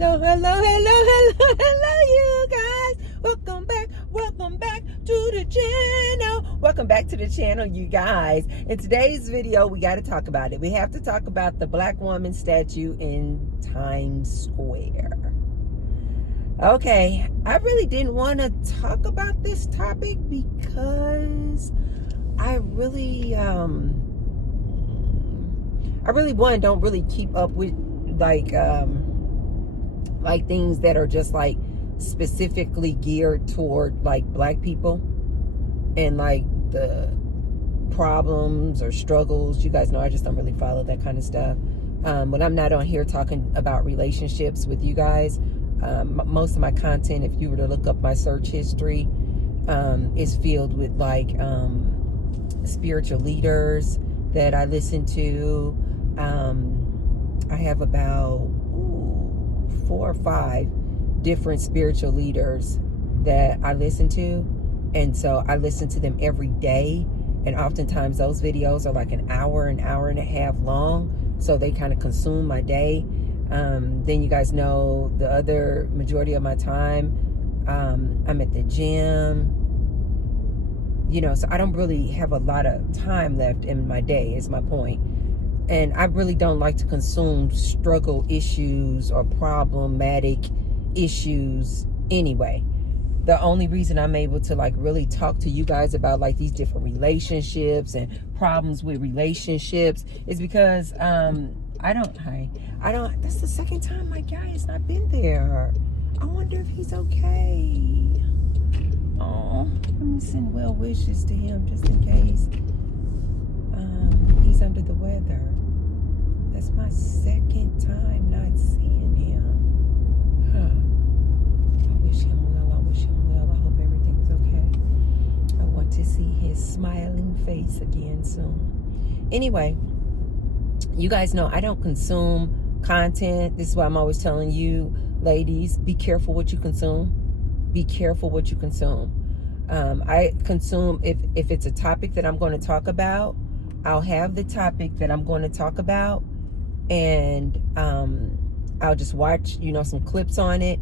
Hello, hello, hello, hello, hello, you guys. Welcome back to the channel. Welcome back to the channel, you guys. In today's video, we got to talk about it. We have to talk about the Black woman statue in Times Square. Okay, I really didn't want to talk about this topic because I really don't really keep up with like things that are just like specifically geared toward like Black people and like the problems or struggles. You guys know I just don't really follow that kind of stuff. When I'm not on here talking about relationships with you guys, most of my content, if you were to look up my search history, is filled with like spiritual leaders that I listen to. I have about 4 or 5 different spiritual leaders that I listen to, and so I listen to them every day, and oftentimes those videos are like an hour and a half long, so they kind of consume my day. Then you guys know the other majority of my time, I'm at the gym, you know, so I don't really have a lot of time left in my day, is my point. And I really don't like to consume struggle issues or problematic issues anyway. The only reason I'm able to like really talk to you guys about like these different relationships and problems with relationships is because that's the second time my guy has not been there. I wonder if he's okay. Oh, let me send well wishes to him just in case he's under the weather. That's my second time not seeing him. I wish him well. I hope everything is okay. I want to see his smiling face again soon. Anyway, you guys know I don't consume content. This is why I'm always telling you, ladies, be careful what you consume. Be careful what you consume. I consume, if it's a topic that I'm going to talk about, I'll have the topic that I'm going to talk about, and I'll just watch, you know, some clips on it,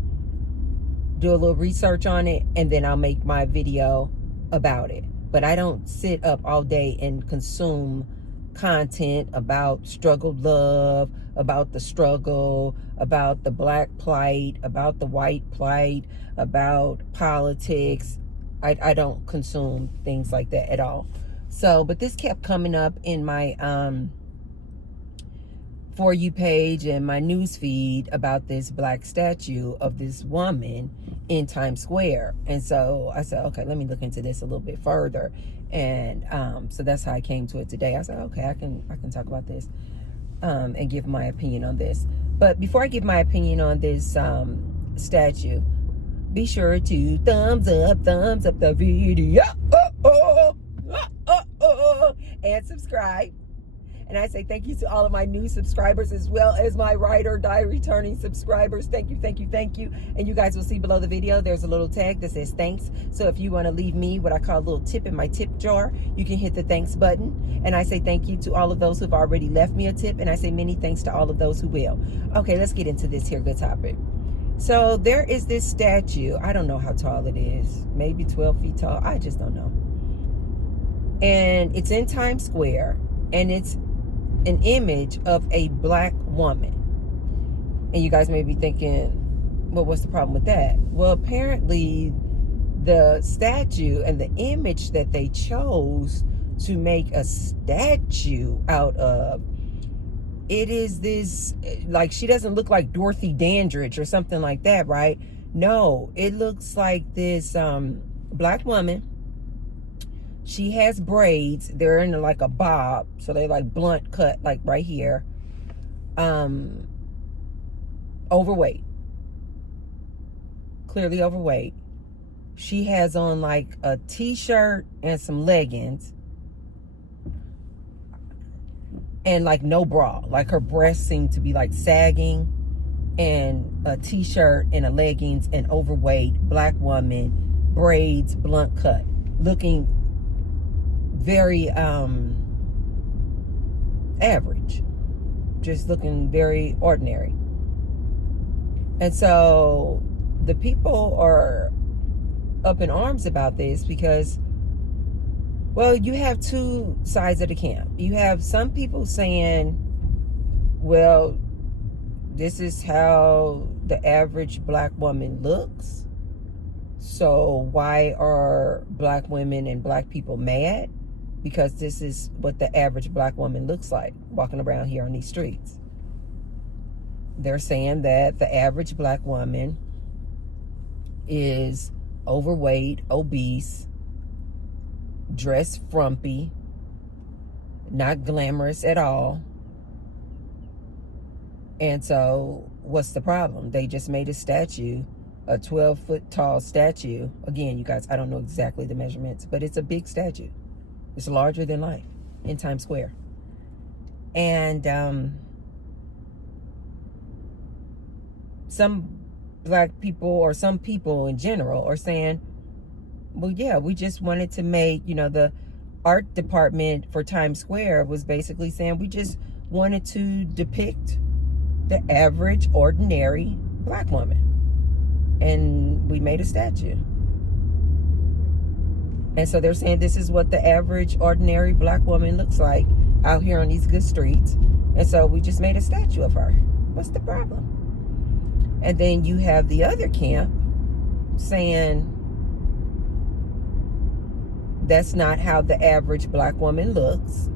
do a little research on it, and then I'll make my video about it. But I don't sit up all day and consume content about struggled love, about the struggle, about the Black plight, about the white plight, about politics. I don't consume things like that at all. So, but this kept coming up in my For You page and my news feed about this Black statue of this woman in Times Square. And so I said, okay, let me look into this a little bit further. And so that's how I came to it today. I said, okay, I can talk about this and give my opinion on this. But before I give my opinion on this statue, be sure to thumbs up the video. And subscribe. And I say thank you to all of my new subscribers as well as my ride or die returning subscribers. Thank you. And you guys will see below the video, there's a little tag that says thanks. So if you want to leave me what I call a little tip in my tip jar, you can hit the thanks button. And I say thank you to all of those who've already left me a tip. And I say many thanks to all of those who will. Okay, let's get into this here good topic. So there is this statue. I don't know how tall it is. Maybe 12 feet tall. I just don't know. And it's in Times Square. And it's an image of a Black woman. And you guys may be thinking, well, what's the problem with that? Well, apparently the statue and the image that they chose to make a statue out of, it is this, like, she doesn't look like Dorothy Dandridge or something like that, right? No, it looks like this Black woman. She has braids. They're in like a bob, so they like blunt cut, like right here. Overweight. Clearly overweight. She has on like a t-shirt and some leggings. And like no bra. Like her breasts seem to be like sagging. And a t-shirt and a leggings, and overweight Black woman, braids, blunt cut. Looking very average, just looking very ordinary. And so the people are up in arms about this because, well, you have two sides of the camp. You have some people saying, well, this is how the average black woman looks. So why are black women and black people mad? Because this is what the average black woman looks like walking around here on these streets. They're saying that the average black woman is overweight, obese, dressed frumpy, not glamorous at all. And so what's the problem? They just made a statue, a 12-foot tall statue. Again, you guys, I don't know exactly the measurements, but it's a big statue. It's larger than life in Times Square. And some black people, or some people in general, are saying, well, yeah, we just wanted to make, the art department for Times Square was basically saying we just wanted to depict the average, ordinary black woman. And we made a statue. And so they're saying this is what the average, ordinary black woman looks like out here on these good streets. And so we just made a statue of her. What's the problem? And then you have the other camp saying that's not how the average black woman looks.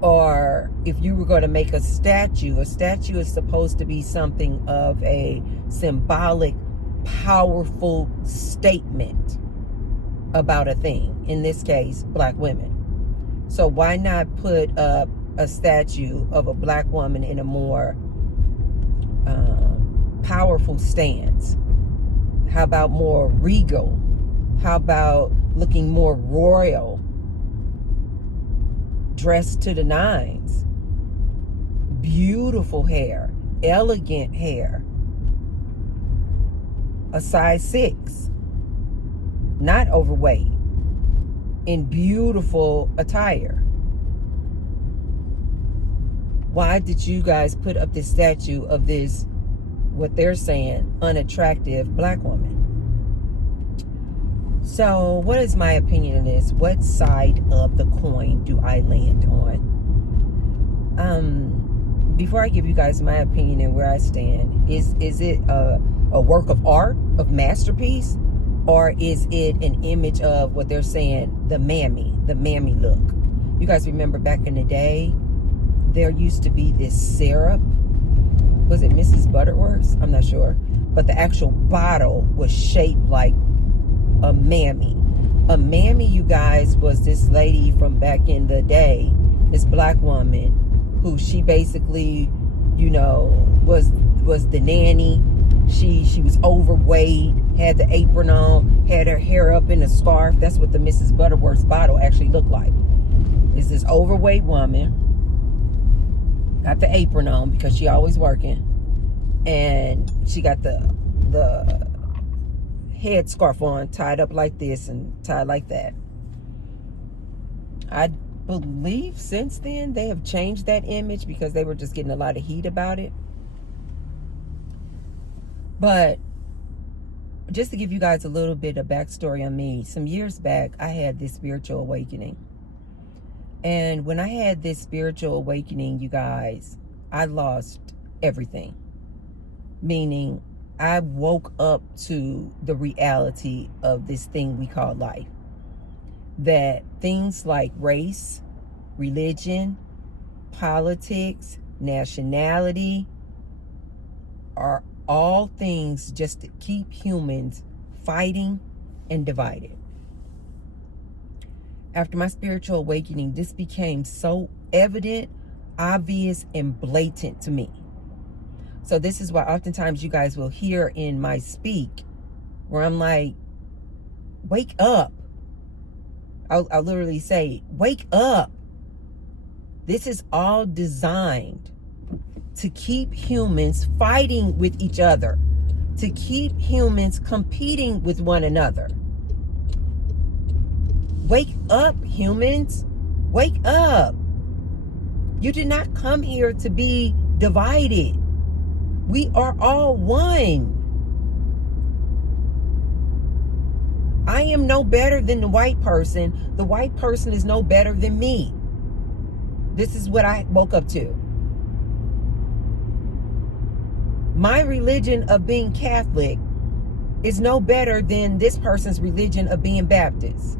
Or if you were going to make a statue is supposed to be something of a symbolic, powerful statement about a thing. In this case, black women. So why not put up a statue of a black woman in a more powerful stance? How about more regal? How about looking more royal? Dressed to the nines. Beautiful hair. Elegant hair. A size 6. Not overweight. In beautiful attire. Why did you guys put up this statue of this, what they're saying, unattractive black woman? So what is my opinion on this? What side of the coin do I land on? Before I give you guys my opinion and where I stand, is it a work of art, of masterpiece, or is it an image of what they're saying, the mammy look? You guys remember back in the day, there used to be this syrup. Was it Mrs. Butterworth's? I'm not sure. But the actual bottle was shaped like a mammy. A mammy, you guys, was this lady from back in the day, this black woman, who she basically, was the nanny. She was overweight, had the apron on, had her hair up in a scarf. That's what the Mrs. Butterworth's bottle actually looked like. Is this overweight woman, got the apron on because she always working, and she got the head scarf on, tied up like this and tied like that. I believe since then they have changed that image because they were just getting a lot of heat about it. But just to give you guys a little bit of backstory on me, some years back I had this spiritual awakening. And when I had this spiritual awakening, you guys, I lost everything. Meaning, I woke up to the reality of this thing we call life. That things like race, religion, politics, nationality are all things just to keep humans fighting and divided. After my spiritual awakening, this became so evident, obvious, and blatant to me. So this is why oftentimes you guys will hear in my speak where I'm like, wake up. I'll literally say, wake up. This is all designed to keep humans fighting with each other, to keep humans competing with one another. Wake up, humans. Wake up. You did not come here to be divided. We are all one. I am no better than the white person. The white person is no better than me. This is what I woke up to. My religion of being Catholic is no better than this person's religion of being Baptist.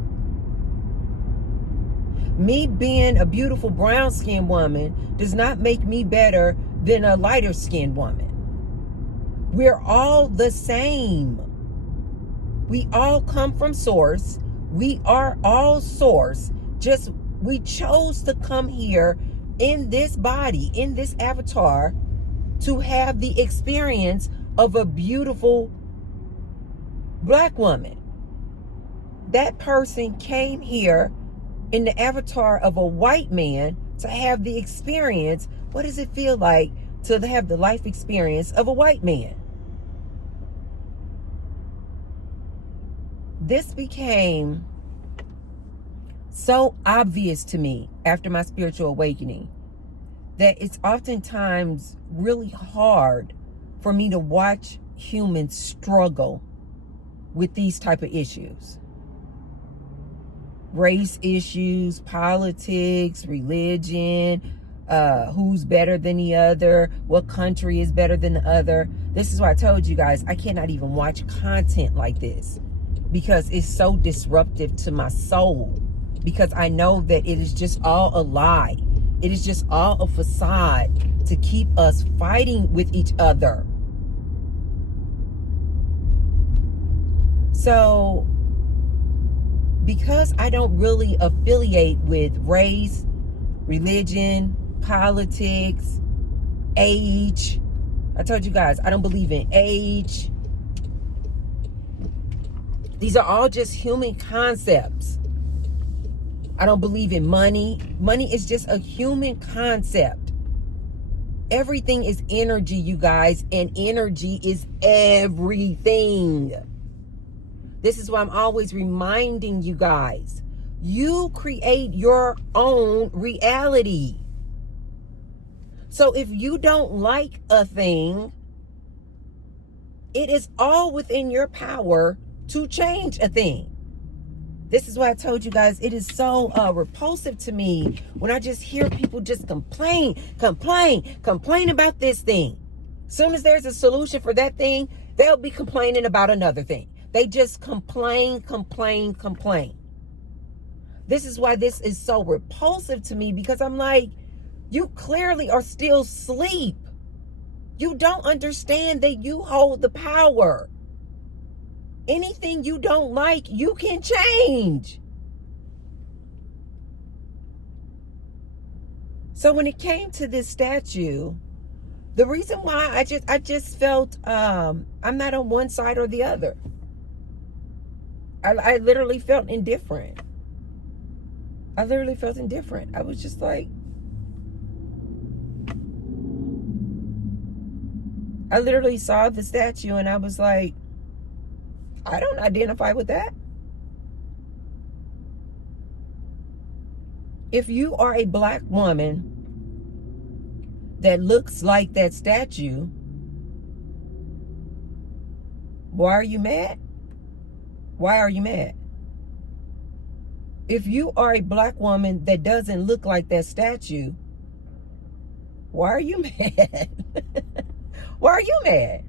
Me being a beautiful brown-skinned woman does not make me better than a lighter-skinned woman. We're all the same. We all come from source. We are all source. Just we chose to come here in this body, in this avatar, to have the experience of a beautiful black woman. That person came here in the avatar of a white man to have the experience. What does it feel like to have the life experience of a white man? This became so obvious to me after my spiritual awakening that it's oftentimes really hard for me to watch humans struggle with these type of issues. Race issues, politics, religion, who's better than the other, what country is better than the other. This is why I told you guys I cannot even watch content like this because it's so disruptive to my soul, because I know that it is just all a lie. It is just all a facade to keep us fighting with each other. So, because I don't really affiliate with race, religion, politics, age. I told you guys, I don't believe in age. These are all just human concepts. I don't believe in money. Money is just a human concept. Everything is energy, you guys, and energy is everything. This is why I'm always reminding you guys, you create your own reality. So if you don't like a thing, it is all within your power to change a thing. This is why I told you guys, it is so repulsive to me when I just hear people just complain about this thing. As soon as there's a solution for that thing, they'll be complaining about another thing. They just complain. This is why this is so repulsive to me, because I'm like, you clearly are still asleep. You don't understand that you hold the power. Anything you don't like, you can change. So when it came to this statue, the reason why I just felt I'm not on one side or the other. I literally felt indifferent. I literally felt indifferent. I was just like, I literally saw the statue and I was like, I don't identify with that. If you are a black woman that looks like that statue, why are you mad? Why are you mad? If you are a black woman that doesn't look like that statue, why are you mad? Why are you mad?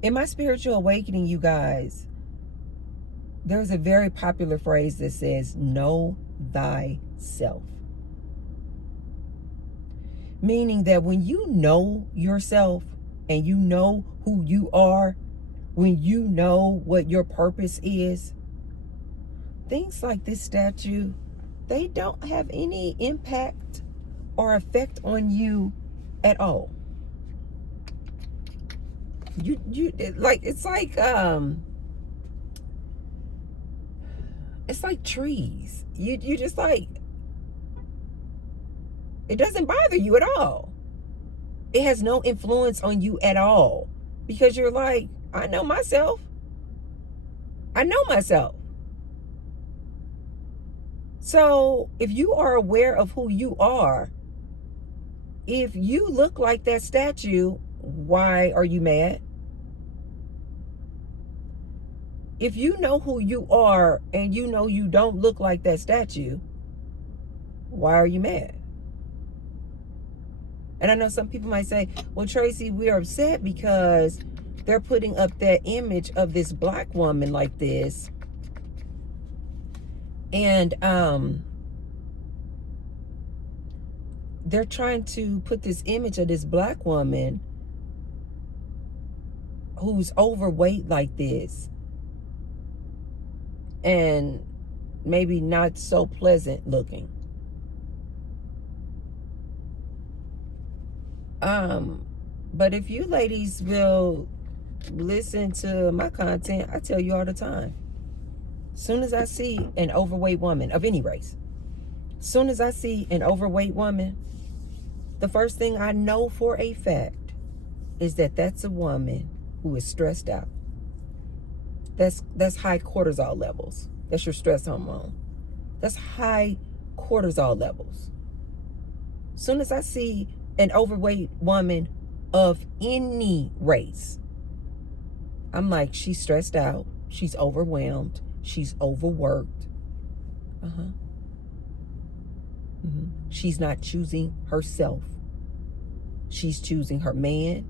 In my spiritual awakening, you guys, there's a very popular phrase that says, know thyself. Meaning that when you know yourself and you know who you are, when you know what your purpose is, things like this statue, they don't have any impact or effect on you at all. You like, it's like trees. You just like, it doesn't bother you at all. It has no influence on you at all, because you're like, I know myself. I know myself. So if you are aware of who you are, If you look like that statue, why are you mad? If you know who you are and you know you don't look like that statue, why are you mad? And I know some people might say, well, Tracy, we're upset because they're putting up that image of this black woman like this. And they're trying to put this image of this black woman who's overweight like this and maybe not so pleasant looking. But if you ladies will listen to my content, I tell you all the time, soon as I see an overweight woman of any race, soon as I see an overweight woman, the first thing I know for a fact is that that's a woman who is stressed out. That's high cortisol levels. That's your stress hormone. That's high cortisol levels. Soon as I see an overweight woman of any race, I'm like, she's stressed out, she's overwhelmed, she's overworked. She's not choosing herself. She's choosing her man.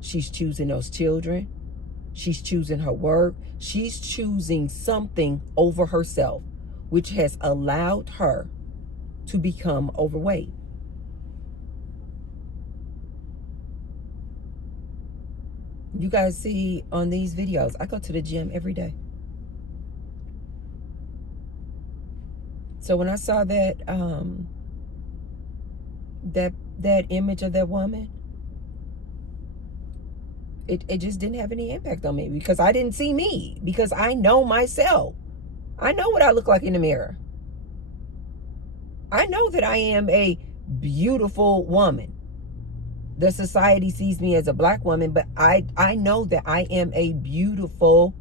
She's choosing those children. She's choosing her work. She's choosing something over herself, which has allowed her to become overweight. You guys see on these videos, I go to the gym every day. So when I saw that that image of that woman, it just didn't have any impact on me because I didn't see me, because I know myself. I know what I look like in the mirror. I know that I am a beautiful woman. The society sees me as a black woman, but I know that I am a beautiful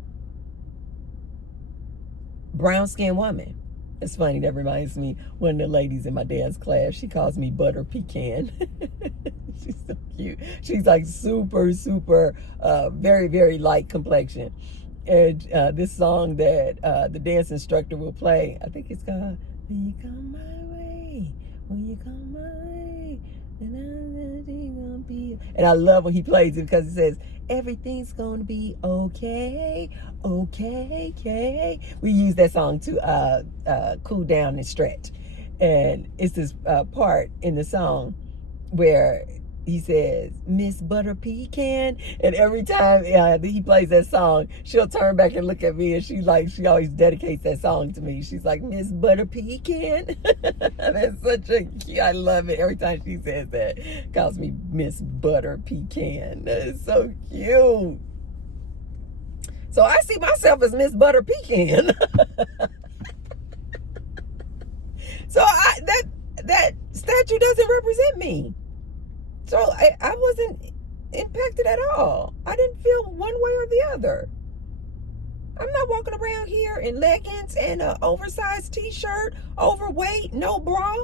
brown-skinned woman. It's funny, that reminds me, one of the ladies in my dance class, she calls me Butter Pecan. She's so cute. She's like super, very, very light complexion. And this song that the dance instructor will play, I think it's called When You Come My Way, When You Come My Way, and I love when he plays it because it says, everything's gonna be okay, okay. We use that song to cool down and stretch. And it's this part in the song where he says, Miss Butter Pecan, and every time he plays that song, she'll turn back and look at me, and she always dedicates that song to me. She's like, Miss Butter Pecan. That's such a cute, I love it. Every time she says that, calls me Miss Butter Pecan. That is so cute. So I see myself as Miss Butter Pecan. So that statue doesn't represent me. So I wasn't impacted at all. I didn't feel one way or the other. I'm not walking around here in leggings and an oversized t-shirt, overweight, no bra.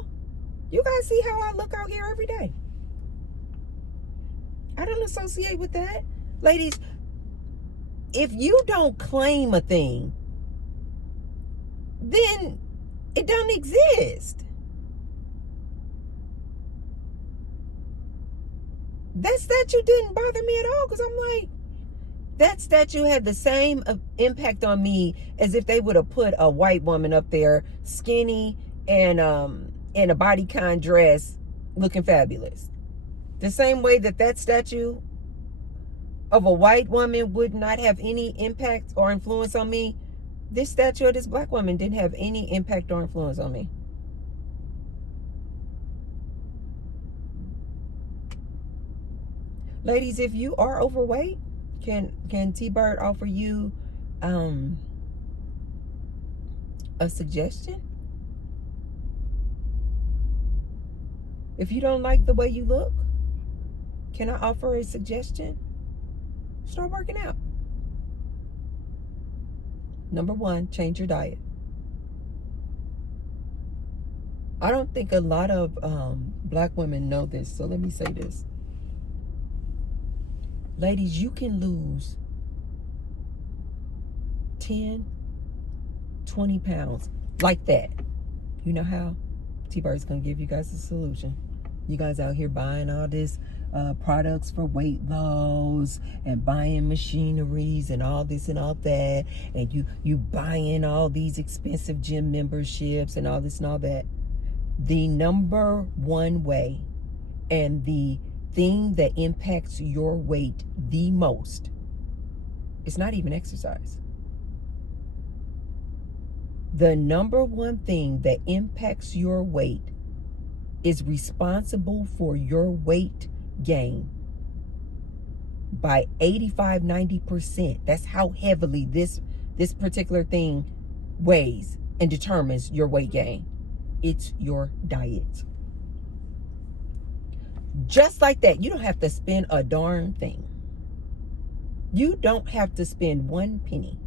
You guys see how I look out here every day. I don't associate with that. Ladies, if you don't claim a thing, then it don't exist. That statue didn't bother me at all, because I'm like, that statue had the same impact on me as if they would have put a white woman up there, skinny and in a bodycon dress, looking fabulous. The same way that statue of a white woman would not have any impact or influence on me, this statue of this black woman didn't have any impact or influence on me. Ladies, if you are overweight, can T-Bird offer you a suggestion? If you don't like the way you look, can I offer a suggestion? Start working out. Number one, change your diet. I don't think a lot of black women know this, so let me say this. Ladies, you can lose 10, 20 pounds like that. You know how? T-Bird's gonna give you guys a solution. You guys out here buying all this products for weight loss and buying machineries and all this and all that, and you buying all these expensive gym memberships and all this and all that. The number one way and the thing that impacts your weight the most is not even exercise. The number one thing that impacts your weight is responsible for your weight gain by 85-90%. That's how heavily this particular thing weighs and determines your weight gain. It's your diet. Just like that, you don't have to spend a darn thing. You don't have to spend one penny.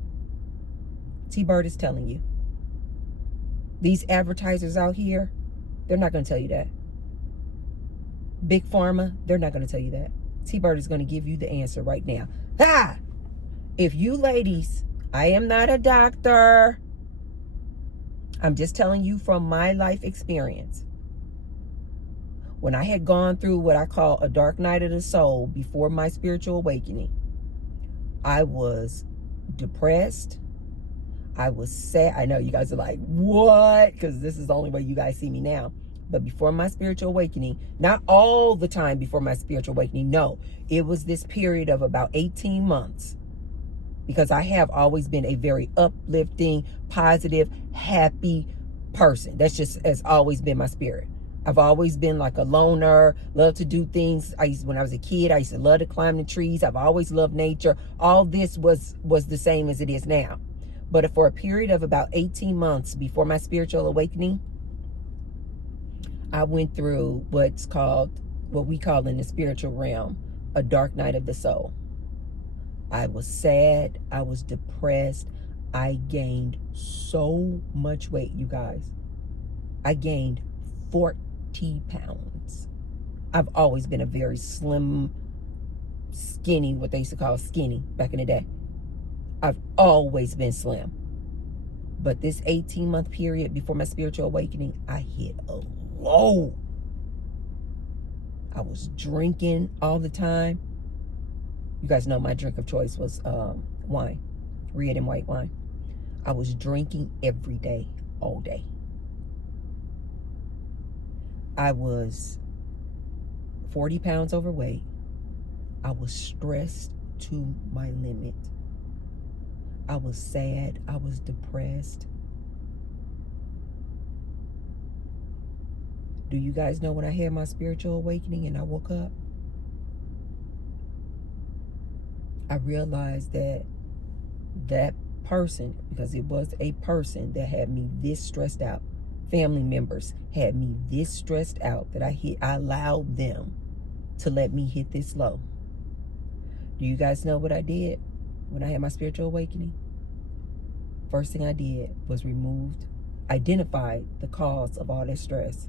T-Bird is telling you. These advertisers out here, they're not going to tell you that. Big Pharma, they're not going to tell you that. T-Bird is going to give you the answer right now. Ah! If you ladies, I am not a doctor. I'm just telling you from my life experience. When I had gone through what I call a dark night of the soul before my spiritual awakening, I was depressed. I was sad. I know you guys are like, what? Because this is the only way you guys see me now. But before my spiritual awakening, not all the time before my spiritual awakening, no. It was this period of about 18 months. Because I have always been a very uplifting, positive, happy person. That's just has always been my spirit. I've always been like a loner, love to do things. When I was a kid, I used to love to climb the trees. I've always loved nature. All this was the same as it is now. But for a period of about 18 months before my spiritual awakening, I went through what we call in the spiritual realm, a dark night of the soul. I was sad. I was depressed. I gained so much weight, you guys. I gained 40 pounds. I've always been a very slim, skinny, what they used to call skinny back in the day. I've always been slim. But this 18-month period before my spiritual awakening, I hit a low. I was drinking all the time. You guys know my drink of choice was wine, red and white wine. I was drinking every day, all day. I was 40 pounds overweight. I was stressed to my limit. I was sad. I was depressed. Do you guys know when I had my spiritual awakening and I woke up? I realized that person, because it was a person that had me this stressed out, family members had me this stressed out that I allowed them to let me hit this low. Do you guys know what I did when I had my spiritual awakening? First thing I did was identified the cause of all that stress.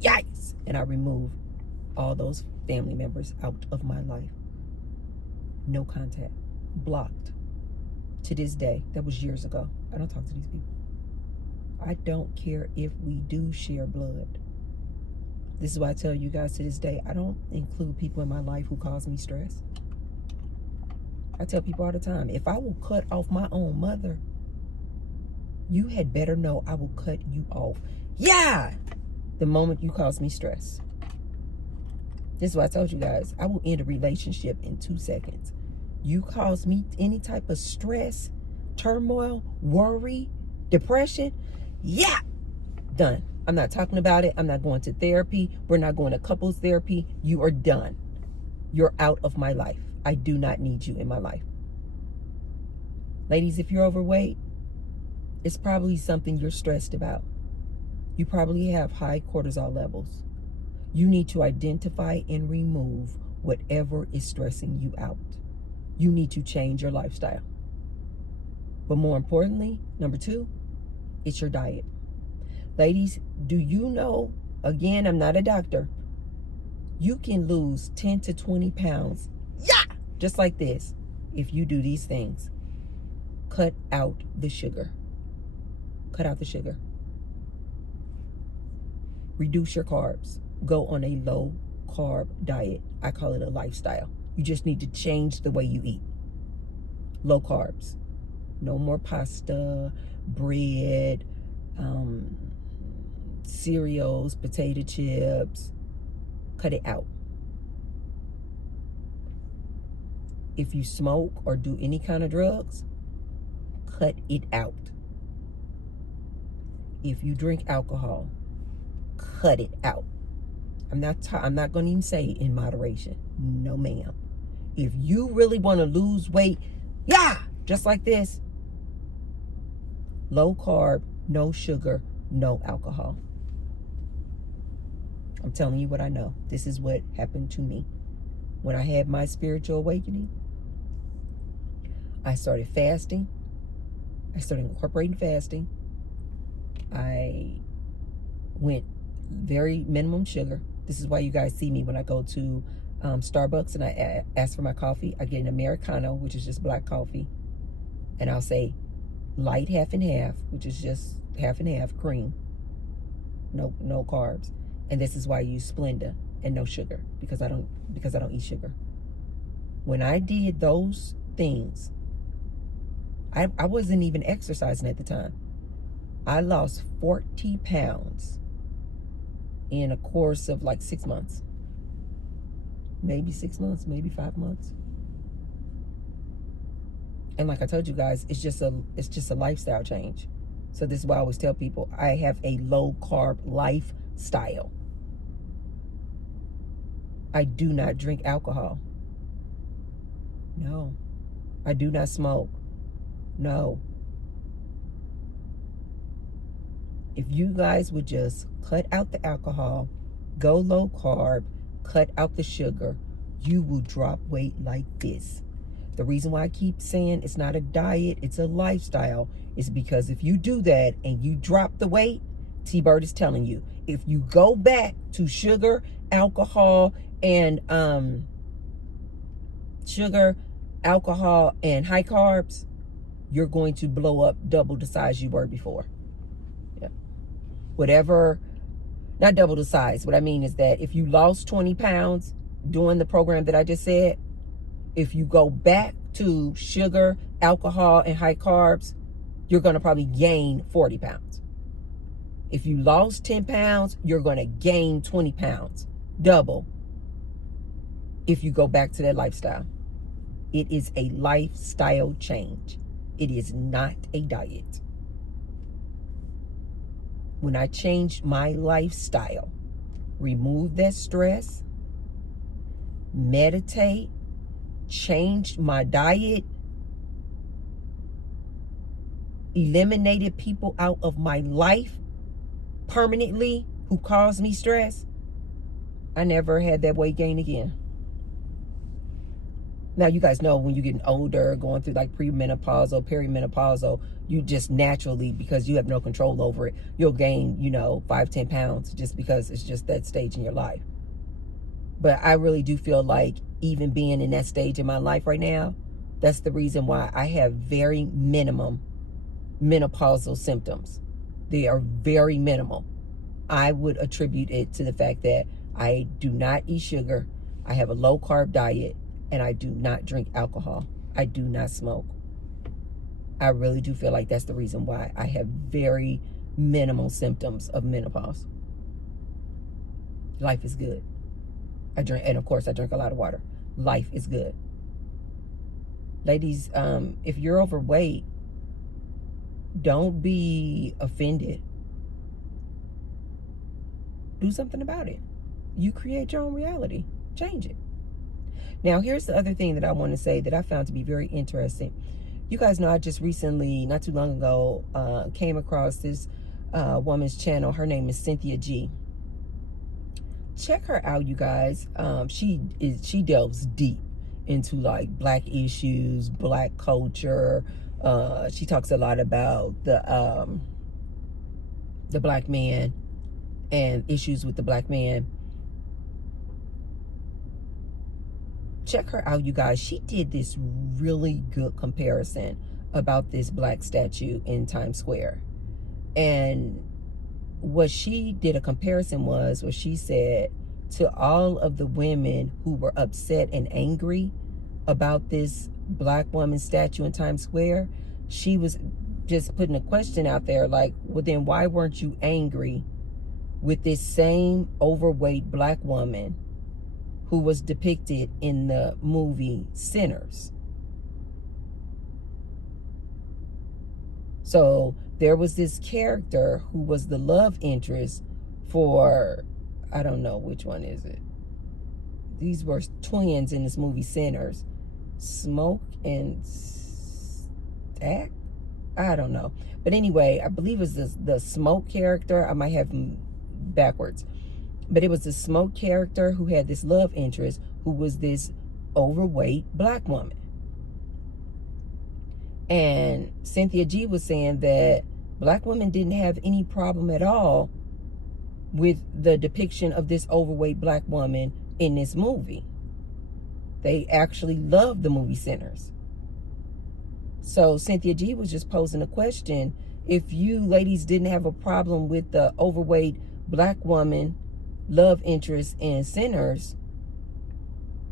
Yikes! And I removed all those family members out of my life. No contact. Blocked. To this day. That was years ago. I don't talk to these people. I don't care if we do share blood. This is why I tell you guys to this day, I don't include people in my life who cause me stress. I tell people all the time, if I will cut off my own mother, you had better know I will cut you off. Yeah! The moment you cause me stress. This is why I told you guys, I will end a relationship in 2 seconds. You cause me any type of stress, turmoil, worry, depression, yeah, done. I'm not talking about it. I'm not going to therapy. We're not going to couples therapy. You are done. You're out of my life. I do not need you in my life. Ladies, if you're overweight, it's probably something you're stressed about. You probably have high cortisol levels. You need to identify and remove whatever is stressing you out. You need to change your lifestyle. But more importantly, number 2, it's your diet. Ladies, do you know, again, I'm not a doctor, you can lose 10 to 20 pounds, yeah, just like this, if you do these things. Cut out the sugar. Cut out the sugar. Reduce your carbs. Go on a low carb diet. I call it a lifestyle. You just need to change the way you eat. Low carbs. No more pasta, bread, cereals, potato chips. Cut it out. If you smoke or do any kind of drugs, cut it out. If you drink alcohol, cut it out. I'm not going to even say in moderation. No, ma'am. If you really want to lose weight, yeah, just like this. Low carb, no sugar, no alcohol. I'm telling you what I know. This is what happened to me. When I had my spiritual awakening, I started fasting. I started incorporating fasting. I went very minimum sugar. This is why you guys see me when I go to Starbucks and I ask for my coffee. I get an Americano, which is just black coffee. And I'll say light half and half, which is just half and half cream. No carbs. And this is why I use Splenda and no sugar, because I don't eat sugar. When I did those things, I wasn't even exercising at the time. I lost 40 pounds in a course of like 6 months. Maybe 6 months, maybe 5 months. And like I told you guys, it's just a lifestyle change. So this is why I always tell people I have a low carb lifestyle. I do not drink alcohol. No. I do not smoke. No. If you guys would just cut out the alcohol, go low carb, cut out the sugar, you will drop weight like this. The reason why I keep saying it's not a diet, it's a lifestyle, is because if you do that and you drop the weight, T-Bird is telling you, if you go back to sugar, alcohol, and high carbs, you're going to blow up double the size you were before. Yeah. Whatever, not double the size. What I mean is that if you lost 20 pounds doing the program that I just said, if you go back to sugar, alcohol, and high carbs, you're going to probably gain 40 pounds. If you lost 10 pounds, you're going to gain 20 pounds. Double. If you go back to that lifestyle. It is a lifestyle change. It is not a diet. When I changed my lifestyle, removed that stress, meditate, changed my diet, eliminated people out of my life permanently who caused me stress, I never had that weight gain again. Now, you guys know when you're getting older, going through like premenopausal, perimenopausal, you just naturally, because you have no control over it, you'll gain, 5-10 pounds just because it's just that stage in your life. But I really do feel like even being in that stage in my life right now, that's the reason why I have very minimum menopausal symptoms. They are very minimal. I would attribute it to the fact that I do not eat sugar, I have a low carb diet, and I do not drink alcohol. I do not smoke. I really do feel like that's the reason why I have very minimal symptoms of menopause. Life is good. And of course I drink a lot of water. Life is good. Ladies, if you're overweight, don't be offended. Do something about it. You create your own reality. Change it. Now, here's the other thing that I want to say that I found to be very interesting. You guys know I just recently, not too long ago, came across this woman's channel. Her name is Cynthia G. Check her out, you guys. She delves deep into like Black issues, Black culture. She talks a lot about the the black man and issues with the black man. Check her out, you guys. She did this really good comparison about this black statue in Times Square. And what she did a comparison was what she said to all of the women who were upset and angry about this black woman statue in Times Square. She was just putting a question out there like, well, then why weren't you angry with this same overweight black woman who was depicted in the movie Sinners? So there was this character who was the love interest for, I don't know, which one is it? These were twins in this movie Sinners. Smoke and Stack? I don't know. But anyway, I believe it was the Smoke character. I might have them backwards. But it was the Smoke character who had this love interest who was this overweight black woman. And Cynthia G was saying that black women didn't have any problem at all with the depiction of this overweight black woman in this movie. They actually loved the movie Sinners. So Cynthia G was just posing a question. If you ladies didn't have a problem with the overweight black woman love interest in Sinners,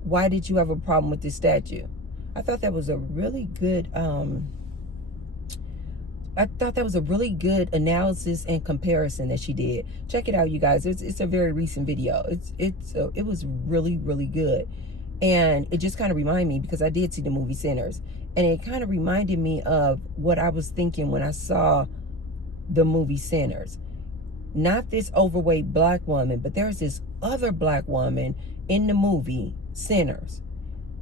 why did you have a problem with this statue? I thought that was a really good analysis and comparison that she did. Check it out, you guys. It's a very recent video. It was really, really good. And it just kind of reminded me, because I did see the movie Sinners, and it kind of reminded me of what I was thinking when I saw the movie Sinners. Not this overweight black woman, but there's this other black woman in the movie Sinners.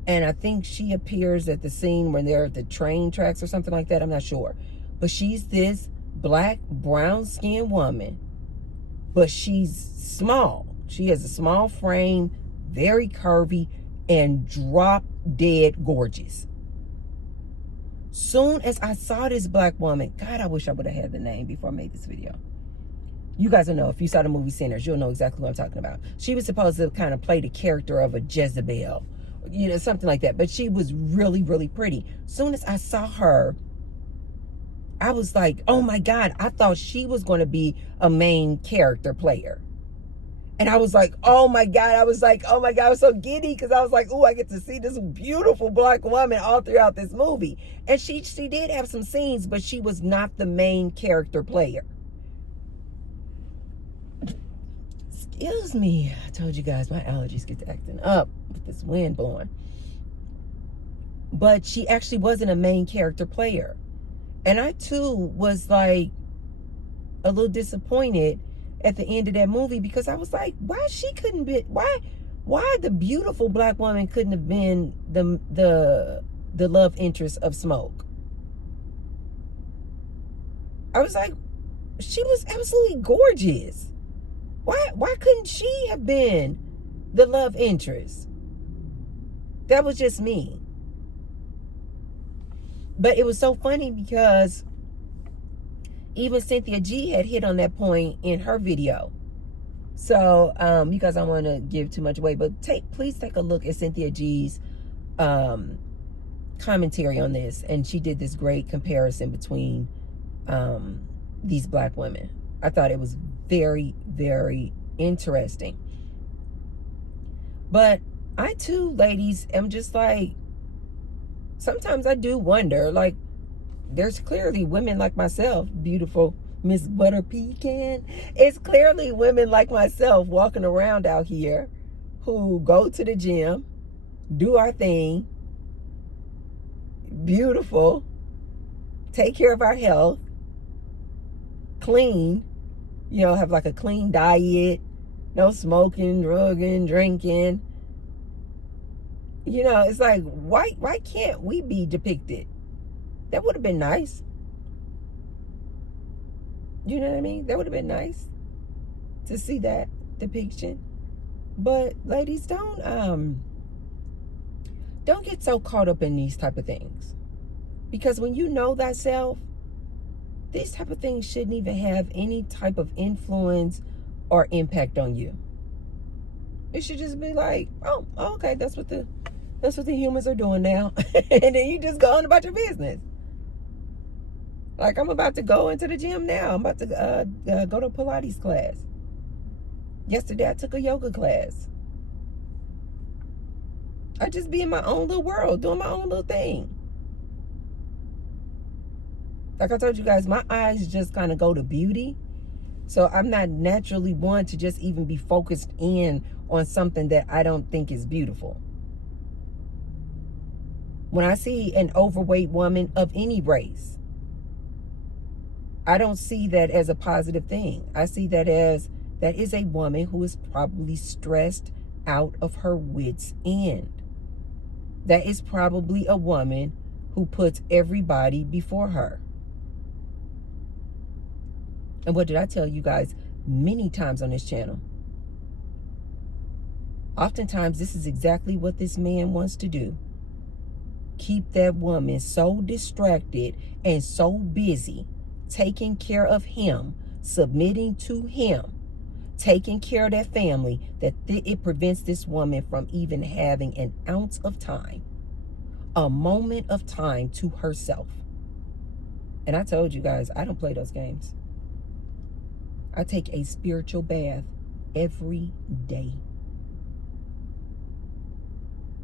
And I think she appears at the scene when they're at the train tracks or something like that. I'm not sure. But she's this black, brown-skinned woman. But she's small. She has a small frame, very curvy, and drop-dead gorgeous. Soon as I saw this black woman, God, I wish I would have had the name before I made this video. You guys will know. If you saw the movie Sinners, you'll know exactly what I'm talking about. She was supposed to kind of play the character of a Jezebel, you know, something like that. But she was really, really pretty. Soon as I saw her, I was like, oh my God, I thought she was going to be a main character player. And I was like, oh my God, I was so giddy, because I was like, oh, I get to see this beautiful black woman all throughout this movie. And she did have some scenes, but she was not the main character player. Excuse me. I told you guys my allergies get to acting up with this wind blowing. But she actually wasn't a main character player. And I too was like a little disappointed at the end of that movie, because I was like, why the beautiful black woman couldn't have been the love interest of Smoke? I was like, she was absolutely gorgeous. Why couldn't she have been the love interest? That was just me. But it was so funny because even Cynthia G had hit on that point in her video. So, you guys, I don't want to give too much away, but please take a look at Cynthia G's commentary on this. And she did this great comparison between these black women. I thought it was very, very interesting. But I too, ladies, am just like, sometimes I do wonder, like, there's clearly women like myself, beautiful Miss Butter Pecan. It's clearly women like myself walking around out here who go to the gym, do our thing, beautiful, take care of our health, clean, you know, have like a clean diet, no smoking, drugging, drinking. You know, it's like, why can't we be depicted? That would have been nice. You know what I mean? That would have been nice to see that depiction. But ladies, don't get so caught up in these type of things. Because when you know thyself, These type of things shouldn't even have any type of influence or impact on you. It should just be like, oh, okay, that's what the humans are doing now. And then you just go on about your business. Like, I'm about to go into the gym now. I'm about to go to a Pilates class. Yesterday, I took a yoga class. I just be in my own little world, doing my own little thing. Like I told you guys, my eyes just kind of go to beauty. So I'm not naturally one to just even be focused in on something that I don't think is beautiful. When I see an overweight woman of any race, I don't see that as a positive thing. I see that as that is a woman who is probably stressed out of her wits' end. That is probably a woman who puts everybody before her. And what did I tell you guys many times on this channel? Oftentimes, this is exactly what this man wants to do. Keep that woman so distracted and so busy, taking care of him, submitting to him, taking care of that family, that it prevents this woman from even having an ounce of time, a moment of time to herself. And I told you guys, I don't play those games. I take a spiritual bath every day.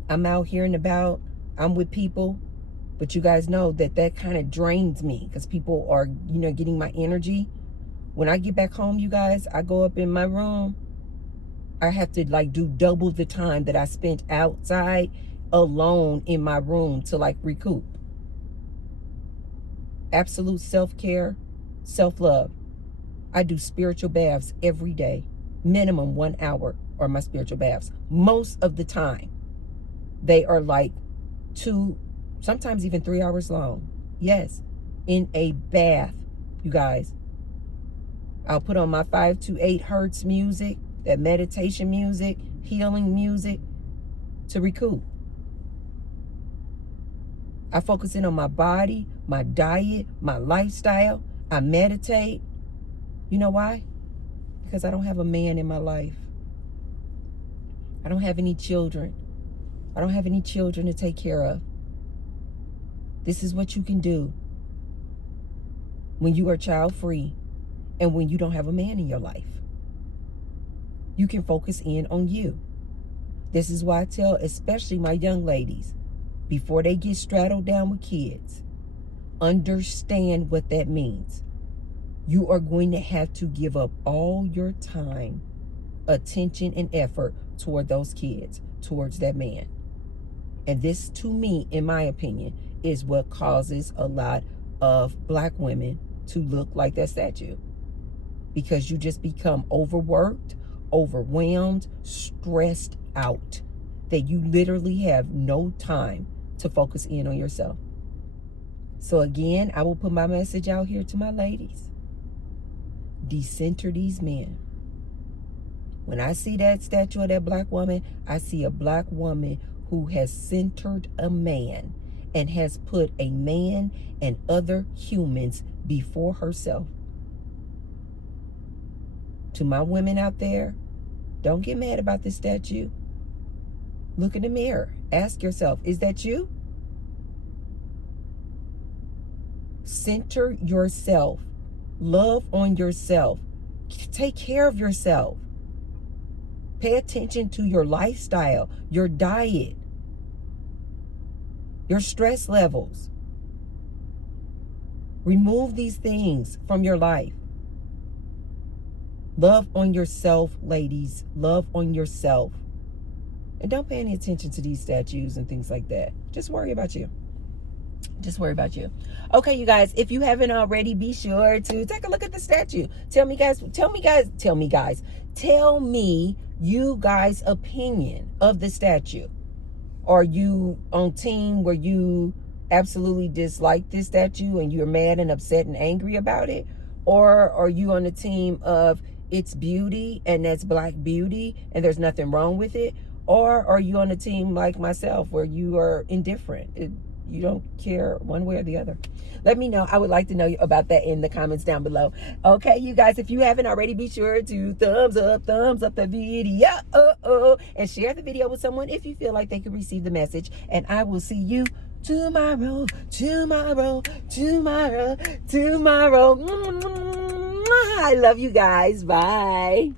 I'm out here and about. I'm with people. But you guys know that kind of drains me because people are, getting my energy. When I get back home, you guys, I go up in my room. I have to do double the time that I spent outside alone in my room to recoup. Absolute self-care, self-love. I do spiritual baths every day. Minimum 1 hour are my spiritual baths. Most of the time, they are 2, sometimes even 3 hours long. Yes, in a bath, you guys. I'll put on my 5 to 8 hertz music, that meditation music, healing music to recoup. I focus in on my body, my diet, my lifestyle. I meditate. You know why? Because I don't have a man in my life. I don't have any children. I don't have any children to take care of. This is what you can do when you are child-free and when you don't have a man in your life. You can focus in on you. This is why I tell especially my young ladies, before they get straddled down with kids, understand what that means. You are going to have to give up all your time, attention, and effort toward those kids, towards that man. And this, to me, in my opinion, is what causes a lot of black women to look like that statue. Because you just become overworked, overwhelmed, stressed out, that you literally have no time to focus in on yourself. So again, I will put my message out here to my ladies. Decenter these men. When I see that statue of that black woman, I see a black woman who has centered a man and has put a man and other humans before herself. To my women out there, don't get mad about this statue. Look in the mirror. Ask yourself, is that you? Center yourself. Love on yourself. Take care of yourself. Pay attention to your lifestyle, your diet, your stress levels. Remove these things from your life. Love on yourself, ladies. Love on yourself. And don't pay any attention to these statues and things like that. Just worry about you. Just worry about you. Okay, you guys, if you haven't already, be sure to take a look at the statue. Tell me you guys' opinion of the statue. Are you on team where you absolutely dislike this statue and you're mad and upset and angry about it? Or are you on the team of it's beauty and that's black beauty and there's nothing wrong with it? Or are you on a team like myself where you are indifferent? You don't care one way or the other. Let me know. I would like to know about that in the comments down below. Okay, you guys, if you haven't already, be sure to thumbs up the video, and share the video with someone if you feel like they could receive the message. And I will see you tomorrow. I love you guys. Bye.